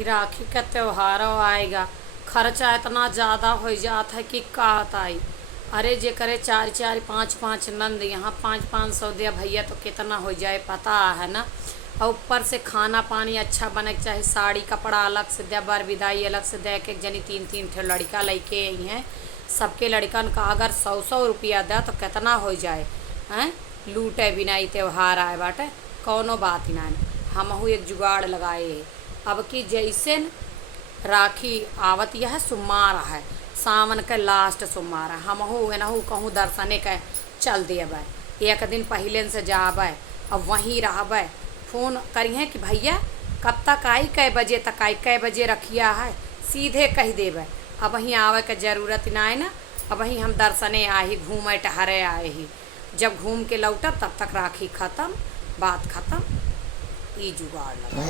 कि राखी का त्योहार आएगा, खर्चा इतना ज़्यादा हो जाता है कि का बताई। अरे जे करे चार चार पाँच पाँच नंद, यहाँ 500-500 दिया भैया तो कितना हो जाए पता है ना। और ऊपर से खाना पानी अच्छा बने के चाहे, साड़ी कपड़ा अलग से दे, बर विदाई अलग से दे, एक जनी 3-3 ठे लड़का लड़के आई हैं, सबके लड़कन का अगर 100-100 रुपया दे तो कितना हो जाए हैं। लूटे बिना ही त्योहार आए बाटे, कौनो बात ही ना। हमहू एक जुगाड़ लगाए है अब कि जैसे न राखी आवत यह सोमवार है, सावन के लास्ट सोमवार है, हमहू एनहू कहूँ दर्शने के चल देबै, एक दिन पहले से जाबै अब वहीं रहबै। फ़ोन करिए कि भैया कब तक आई, कै बजे तक आई, कै बजे रखिया है, सीधे कह देबै। अब वहीं आवे के जरूरत ना है ना, अब वहीं हम दर्शने आए ही, घूमे टहरे आए ही। जब घूम के लौटब तब तक राखी ख़त्म, बात ख़त्म। ई जुगाड़ लगा